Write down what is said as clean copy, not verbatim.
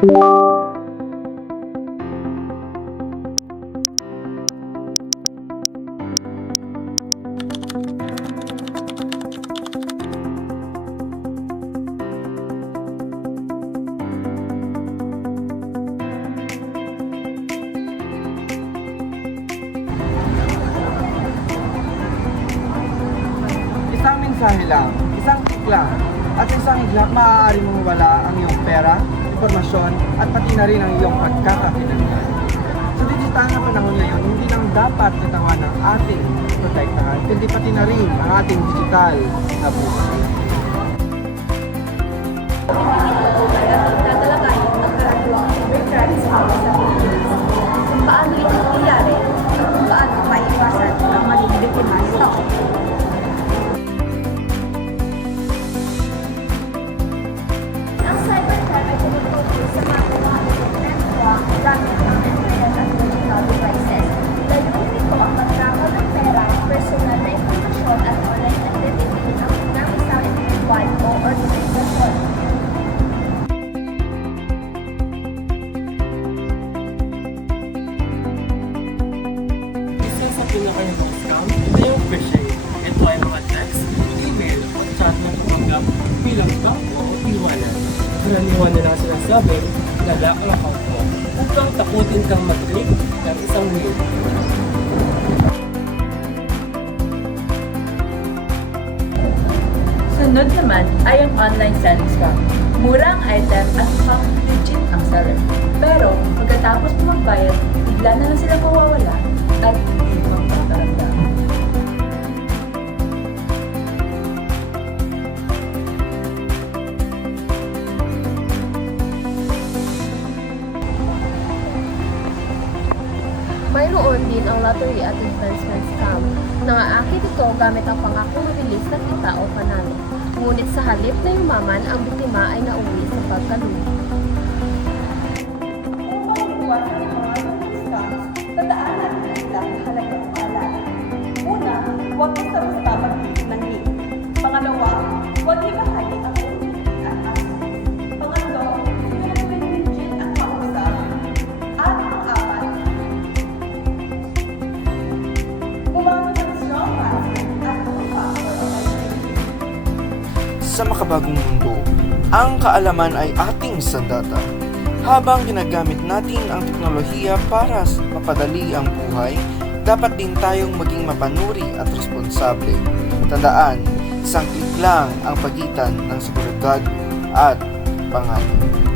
Isang mensahe lang, isang click lang, at isang iglap, maaari mong mawala ang iyong pera, impormasyon, at pati na rin ang iyong pagkakakilanlan. Sa digital na panahon ngayon, hindi lang dapat katawan ng ating protektahan, kundi pati na rin ang ating digital na buhay. Tatalakayin ang karaniwang cybercrime sa Pilipinas, kung paano ito nangyayari at kung paano maiwasan ang maging biktima nito. Ang cybercrime ay tumutukoy sa mga pamamagitan ng network gamit ang internet at digital devices. Layunin nito ang pagkakaroon ng pera, personal na impormasyon at online activity ng isang individual o organisasyon. Isa sa pinaka-remote scam ay yung phishing. Ito ay mga text, email, o chat na tumanggap bilang bangko o tiwanan. Karaniwan nila sinasabi na lock ang account mo upang takutin kang mag-click ng isang link. Sunod naman ay ang online selling scam. Mura ang item at mukhang legit ang seller. Pero pagkatapos mo magbayad, bigla na lang sila mawawala at hindi mo makaramdam. Mayroon din ang lottery at investment scam. Nangaakit ito gamit ang pangakong mabilis na kita o panalo. Ngunit sa halip na yumaman, ang biktima ay nauwi sa pagkalugi. Upang iwasan ang mga lottery scams, tandaan natin ang ilang mahalagang paalala. Una, huwag basta-basta mag-click ng link. Pangalawa, huwag ibahagi ang OTP at password. Pangatlo, siguraduhin legit ang kausap. At pang-apat, gumamit ng strong password at two-factor authentication. Sa makabagong mundo, ang kaalaman ay ating sandata. Habang ginagamit natin ang teknolohiya para mapadali ang buhay, dapat din tayong maging mapanuri at responsable. Tandaan, isang klik lang ang pagitan ng seguridad at panganib.